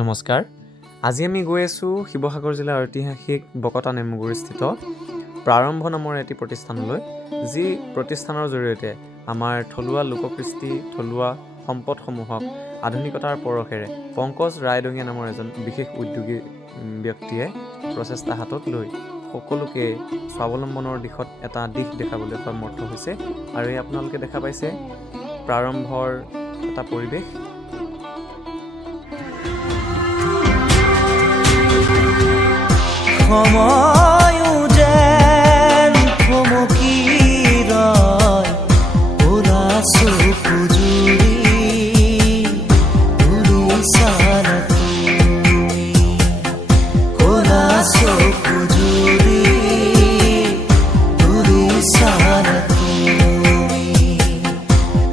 নমস্কাৰ। আজি আমি গৈ আছোঁ শিৱসাগৰ জিলাৰ ঐতিহাসিক বকতা নেমুগুৰিস্থিত প্ৰাৰম্ভ নামৰ এটি প্ৰতিষ্ঠানলৈ, যি প্ৰতিষ্ঠানৰ জৰিয়তে আমাৰ থলুৱা লোককৃষ্টি, থলুৱা সম্পদসমূহক আধুনিকতাৰ পৰশেৰে পংকজ ৰায়দঙীয়া নামৰ এজন বিশেষ উদ্যোগী ব্যক্তিয়ে প্ৰচেষ্টা হাতত লৈ সকলোকে স্বাৱলম্বনৰ দিশত এটা দিশ দেখাবলৈ সমৰ্থ হৈছে। আৰু এই আপোনালোকে দেখা পাইছে প্ৰাৰম্ভৰ এটা পৰিৱেশ। সময়ো যেন থমকি ৰয় পুৰা চকু জুৰি ঘূৰি চালা তুমি ক'লা চকু জুৰি ঘূৰি চালা তুমি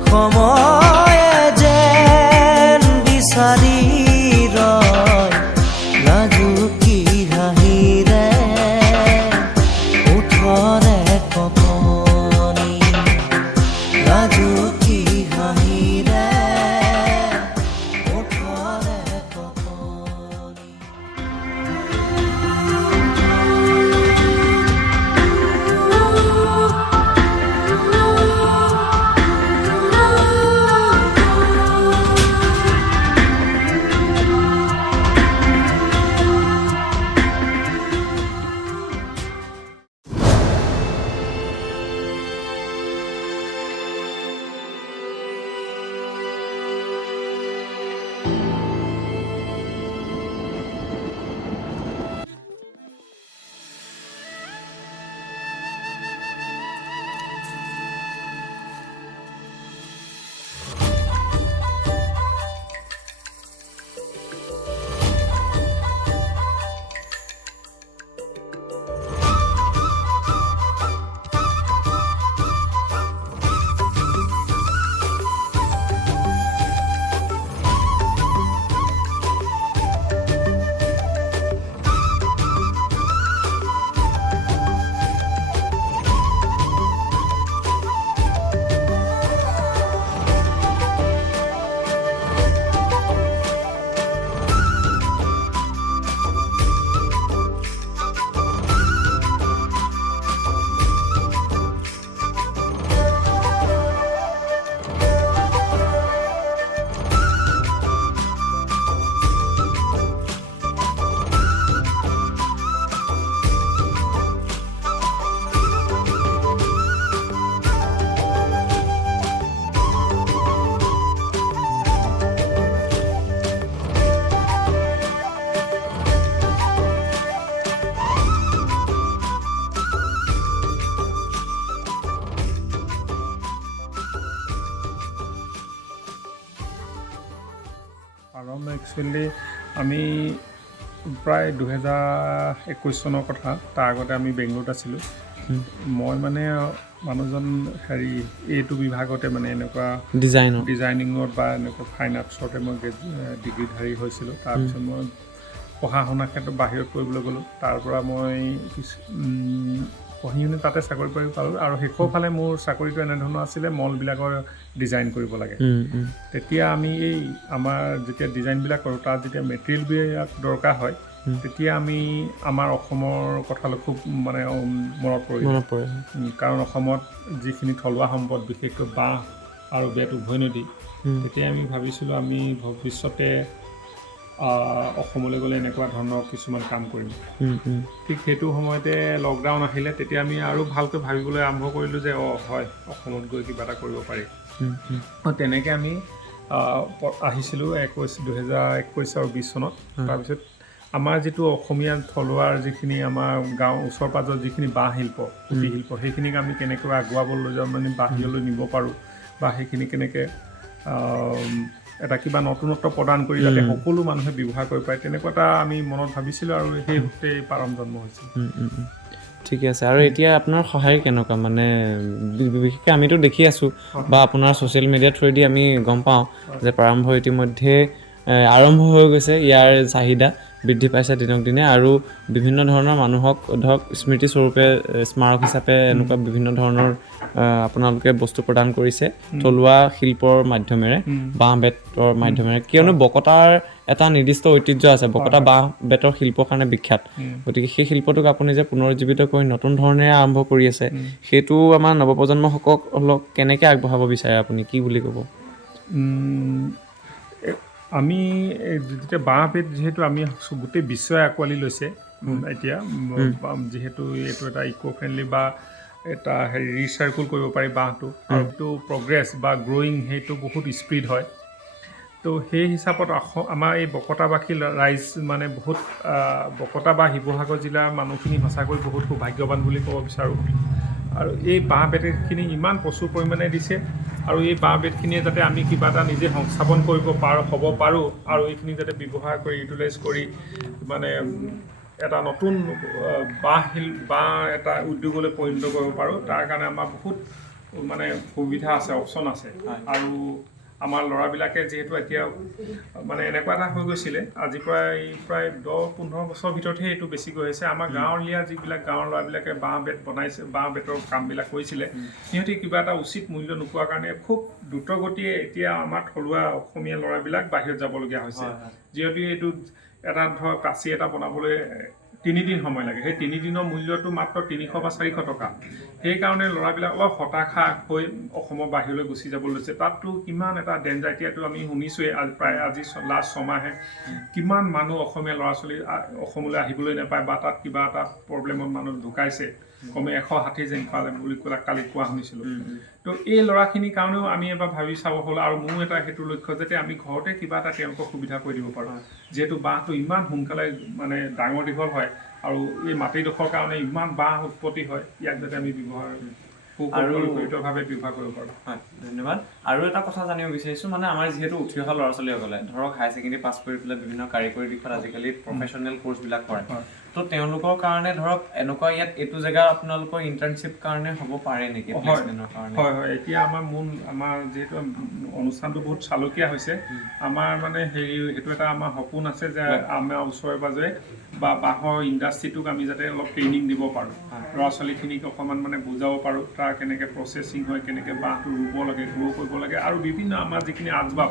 সময়ে যেন বিচাৰি ৰয় লাজুকী হাঁহিৰে উঠৰে কপনি লাজুকী হাঁহিৰে উঠৰে কপনি। প্ৰাৰম্ভ একচুৱেলি আমি প্ৰায় 2021 চনৰ কথা, তাৰ আগতে আমি বেংগলোৰত আছিলোঁ। মই মানে মানুহজন এইটো বিভাগতে মানে এনেকুৱা ডিজাইনিঙত বা এনেকুৱা ফাইন আৰ্টছতে মই ডিগ্ৰীধাৰী হৈছিলোঁ। তাৰপিছত মই পঢ়া শুনা ক্ষেত্ৰত বাহিৰত কৰিবলৈ গ'লোঁ। তাৰ পৰা মই পঢ়ি শুনি তাতে চাকৰি কৰি পালোঁ। আৰু শেষৰ ফালে মোৰ চাকৰিটো এনেধৰণৰ আছিলে, মলবিলাকৰ ডিজাইন কৰিব লাগে। তেতিয়া আমি আমাৰ যেতিয়া ডিজাইনবিলাক কৰোঁ, তাত যেতিয়া মেটেৰিয়েলবিলাক দৰকাৰ হয়, তেতিয়া আমি আমাৰ অসমৰ কথালৈ খুব মানে মনত পৰে। কাৰণ অসমত যিখিনি থলুৱা সম্পদ, বিশেষকৈ বাঁহ আৰু বেত উভৈনদী, তেতিয়া আমি ভাবিছিলোঁ আমি ভৱিষ্যতে অসমলৈ গ'লে এনেকুৱা ধৰণৰ কিছুমান কাম কৰিম। ঠিক সেইটো সময়তে লকডাউন আহিলে। তেতিয়া আমি আৰু ভালকৈ ভাবিবলৈ আৰম্ভ কৰিলোঁ যে হয়, অসমত গৈ কিবা এটা কৰিব পাৰি। তেনেকৈ আমি আহিছিলোঁ 2021 আৰু 20 চনত। তাৰপিছত আমাৰ যিটো অসমীয়া থলুৱাৰ যিখিনি আমাৰ গাঁও ওচৰ পাজৰ যিখিনি বাঁহ শিল্প, কুটীৰ শিল্প, সেইখিনিক আমি কেনেকৈ আগুৱাবলৈ লৈ যাওঁ, মানে বাহিৰলৈ নিব পাৰোঁ, বা সেইখিনি কেনেকৈ এটা কিবা নতুনত্ব প্ৰদান কৰি যাতে সকলো মানুহে ব্যৱহাৰ কৰিব পাৰে, তেনেকুৱা এটা আমি মনত ভাবিছিলোঁ। আৰু সেই সূত্ৰে প্ৰাৰম্ভ জন্ম হৈছিল। ঠিকে আছে। আৰু এতিয়া আপোনাৰ সহায় কেনেকুৱা, মানে বিশেষকৈ আমিতো দেখি আছোঁ বা আপোনাৰ ছ'চিয়েল মিডিয়া থ্ৰুৱেদি আমি গম পাওঁ যে প্ৰাৰম্ভ ইতিমধ্যে আৰম্ভ হৈ গৈছে, ইয়াৰ চাহিদা বৃদ্ধি পাইছে দিনক দিনে, আৰু বিভিন্ন ধৰণৰ মানুহক ধৰক স্মৃতিস্বৰূপে, স্মাৰক হিচাপে এনেকুৱা বিভিন্ন ধৰণৰ আপোনালোকে বস্তু প্ৰদান কৰিছে থলুৱা শিল্পৰ মাধ্যমেৰে, বাঁহ বেতৰ মাধ্যমেৰে। কিয়নো বকতাৰ এটা নিৰ্দিষ্ট ঐতিহ্য আছে বকতা বাঁহ বেতৰ শিল্পৰ কাৰণে বিখ্যাত গতিকে সেই শিল্পটোক আপুনি যে পুনৰুজ্জীৱিত কৰি নতুন ধৰণেৰে আৰম্ভ কৰি আছে সেইটো আমাৰ নৱপ্ৰজন্মসকলক কেনেকৈ আগবঢ়াব বিচাৰে আপুনি কি বুলি ক'ব আমি যেতিয়া বাঁহ বেত যিহেতু আমি গোটেই বিশ্বই আঁকোৱালি লৈছে এতিয়া যিহেতু এইটো এটা ইক' ফ্ৰেণ্ডলি বা এটা হেৰি ৰিচাইকল কৰিব পাৰি বাঁহটো আৰু এইটো প্ৰগ্ৰেছ বা গ্ৰ'য়িং সেইটো বহুত স্পীড হয় তো সেই হিচাপত আমাৰ এই বকতাবাসী ৰাইজ মানে বহুত বকতা বা শিৱসাগৰ জিলাৰ মানুহখিনি সঁচাকৈ বহুত সৌভাগ্যৱান বুলি ক'ব বিচাৰোঁ আৰু এই বাঁহ বেতখিনি ইমান প্ৰচুৰ পৰিমাণে দিছে আৰু এই বাঁহ বেতখিনিয়ে যাতে আমি কিবা এটা নিজে সংস্থাপন কৰিব হ'ব পাৰোঁ আৰু এইখিনি যাতে ব্যৱহাৰ কৰি ইউটিলাইজ কৰি মানে এটা নতুন বাঁহ এটা উদ্যোগলৈ পৰিণত কৰিব পাৰোঁ তাৰ কাৰণে আমাৰ বহুত মানে সুবিধা আছে অপশ্যন আছে আৰু আমাৰ ল'ৰাবিলাকে যিহেতু এতিয়া মানে এনেকুৱা এটা হৈ গৈছিলে আজি প্ৰায় 10-15 বছৰৰ ভিতৰতহে এইটো বেছিকৈ হৈছে আমাৰ গাঁৱলীয়া যিবিলাক গাঁৱৰ ল'ৰাবিলাকে বাঁহ বেত বনাইছে বাঁহ বেতৰ কামবিলাক কৰিছিলে সিহঁতে কিবা এটা উচিত মূল্য নোপোৱাৰ কাৰণে খুব দ্ৰুতগতিয়ে এতিয়া আমাৰ থলুৱা অসমীয়া ল'ৰাবিলাক বাহিৰত যাবলগীয়া হৈছে যিহেতু এইটো এটা ধৰ কাঁচি এটা বনাবলৈ 3 দিন সময় লাগে সেই 3 দিনৰ মূল্যটো মাত্ৰ 300 বা 400 টকা সেইকাৰণে ল'ৰাবিলাক অলপ হতাশা হৈ অসমৰ বাহিৰলৈ গুচি যাব লৈছে তাততো কিমান এটা ডেঞ্জাৰ এতিয়াতো আমি শুনিছোঁৱেই প্ৰায় আজি লাষ্ট 6 মাহে কিমান মানুহ অসমীয়া ল'ৰা ছোৱালী অসমলৈ আহিবলৈ নাপায় বা তাত কিবা এটা প্ৰব্লেমত মানুহ ঢুকাইছে কমে 160 যেন পালে বুলি কালি কোৱা শুনিছিলোঁ তো এই ল'ৰাখিনিৰ কাৰণেও আমি এবাৰ ভাবি চাব হ'ল আৰু মোৰ এটা সেইটো লক্ষ্য যাতে আমি ঘৰতে কিবা এটা তেওঁলোকক সুবিধা কৰি দিব পাৰোঁ যিহেতু বাঁহটো ইমান সোনকালে মানে ডাঙৰ দীঘল হয় আৰু এই মাটিডোখৰ কাৰণে ইমান বাঁহ উৎপত্তি হয় ইয়াক যাতে আমি সুকল্পিতভাৱে ব্যৱহাৰ কৰিব পাৰোঁ হয় ধন্যবাদ আৰু এটা কথা জানিব বিচাৰিছোঁ মানে আমাৰ যিহেতু উঠি অহা ল'ৰা ছোৱালীসকলে ধৰক হায়াৰ ছেকেণ্ডেৰী পাছ কৰি পেলাই বিভিন্ন কাৰিকৰী দিশত আজিকালি প্ৰফেশ্যনেল ক'ৰ্চবিলাক কৰে তো তেওঁলোকৰ কাৰণে ধৰক এনেকুৱা ইয়াত এইটো জেগা আপোনালোকৰ ইণ্টাৰ্ণশ্বিপ কাৰণে হ'ব পাৰে নেকি প্লেচমেণ্টৰ কাৰণে হয় এতিয়া আমাৰ যিহেতু অনুষ্ঠানটো বহুত চালুকীয়া হৈছে আমাৰ মানে সেইটো এটা আমাৰ সপোন আছে যে আমাৰ ওচৰে পাজৰে বা বাঁহৰ ইণ্ডাষ্ট্ৰিটোক আমি যাতে অলপ ট্ৰেইনিং দিব পাৰোঁ ল'ৰা ছোৱালীখিনিক অকণমান মানে বুজাব পাৰোঁ তাৰ কেনেকৈ প্ৰচেছিং হয় কেনেকৈ বাঁহটো ৰুব লাগে গ্ৰ' কৰিব লাগে আৰু বিভিন্ন আমাৰ যিখিনি আচবাব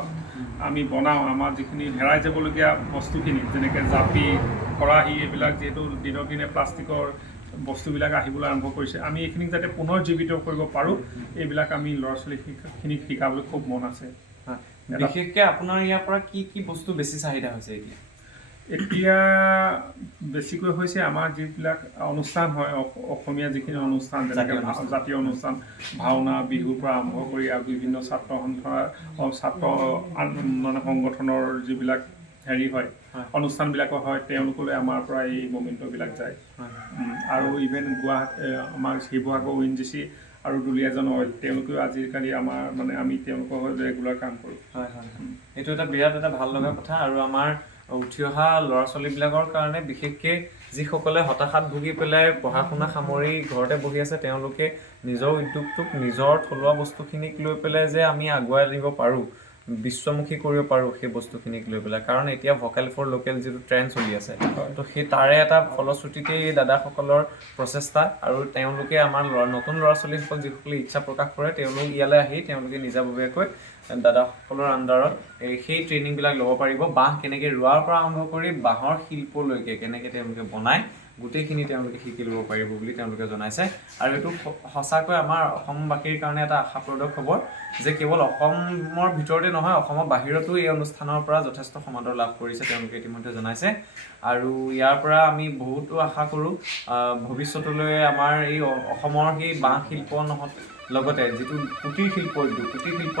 আমি বনাওঁ আমাৰ যিখিনি হেৰাই যাবলগীয়া বস্তুখিনি যেনেকৈ জাপি খৰাহী এইবিলাক যিহেতু দিনক দিনে প্লাষ্টিকৰ বস্তুবিলাক আহিবলৈ আৰম্ভ কৰিছে আমি এইখিনিক যাতে পুনৰ জীৱিত কৰিব পাৰোঁ এইবিলাক আমি ল'ৰা ছোৱালীখিনিক শিকাবলৈ খুব মন আছে বিশেষকৈ আপোনাৰ ইয়াৰ পৰা কি বস্তু বেছি চাহিদা হৈছে এতিয়া বেছিকৈ হৈছে আমাৰ যিবিলাক অনুষ্ঠান হয় অসমীয়া যিখিনি অনুষ্ঠান যেনেকৈ জাতীয় অনুষ্ঠান ভাওনা বিহুৰ পৰা আৰম্ভ কৰি আৰু বিভিন্ন ছাত্ৰ মানে সংগঠনৰ যিবিলাক হেৰি হয় অনুষ্ঠানবিলাকো হয় তেওঁলোকলৈ আমাৰ পৰা এই মমেণ্টবিলাক যায় আৰু ইভেন গুৱাহাটী আমাৰ শিৱসাগৰ ONGC আৰু দুলীয়াজান অইল তেওঁলোকেও আজিকালি আমাৰ মানে আমি তেওঁলোকৰ হৈ ৰেগুলাৰ কাম কৰোঁ এইটো এটা বিৰাট এটা ভাল লগা কথা আৰু আমাৰ উঠি অহা ল'ৰা ছোৱালীবিলাকৰ কাৰণে বিশেষকৈ যিসকলে হতাশাত ভুগি পেলাই পঢ়া শুনা সামৰি ঘৰতে বহি আছে তেওঁলোকে নিজৰ উদ্যোগটোক নিজৰ থলুৱা বস্তুখিনিক লৈ পেলাই যে আমি আগুৱাই নিব পাৰোঁ বিশ্বমুখী কৰিব পাৰোঁ সেই বস্তুখিনিক লৈ পেলাই কাৰণ এতিয়া ভকেল ফৰ লোকেল যিটো ট্ৰেণ্ড চলি আছে তো সেই তাৰে এটা ফলশ্ৰুতিতেই দাদাসকলৰ প্ৰচেষ্টা আৰু তেওঁলোকে আমাৰ নতুন ল'ৰা ছোৱালীসকল যিসকলে ইচ্ছা প্ৰকাশ কৰে তেওঁলোক ইয়ালৈ আহি তেওঁলোকে নিজাববীয়াকৈ দাদাসকলৰ আণ্ডাৰত সেই ট্ৰেইনিংবিলাক ল'ব পাৰিব বাঁহ কেনেকৈ ৰোৱাৰ পৰা আৰম্ভ কৰি বাঁহৰ শিল্পলৈকে কেনেকৈ তেওঁলোকে বনায় গোটেইখিনি তেওঁলোকে শিকি ল'ব পাৰিব বুলি তেওঁলোকে জনাইছে আৰু এইটো সঁচাকৈ আমাৰ অসমবাসীৰ কাৰণে এটা আশাপ্ৰদক খবৰ যে কেৱল অসমৰ ভিতৰতে নহয় অসমৰ বাহিৰতো এই অনুষ্ঠানৰ পৰা যথেষ্ট সমাদৰ লাভ কৰিছে তেওঁলোকে ইতিমধ্যে জনাইছে আৰু ইয়াৰ পৰা আমি বহুতো আশা কৰোঁ ভৱিষ্যতলৈ আমাৰ এই অসমৰ সেই বাঁহ শিল্প লগতে যিটো কুটিৰ শিল্প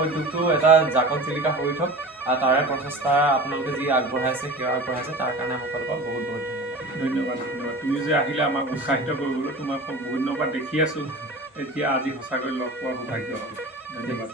উদ্যোগটো এটা জাকত জিলিকা হৈ উঠক আৰু তাৰে প্ৰচেষ্টা আপোনালোকে যি আগবঢ়াইছে সেয়া আগবঢ়াইছে তাৰ কাৰণে আমাৰ ফালৰ পৰা বহুত বহুত ধন্যবাদ তুমি যে আহিলে আমাক উৎসাহিত কৰিবলৈ তোমাক ধন্যবাদ দেখি আছোঁ এতিয়া আজি সঁচাকৈ লগ পোৱাৰ সৌভাগ্য হ'ল ধন্যবাদ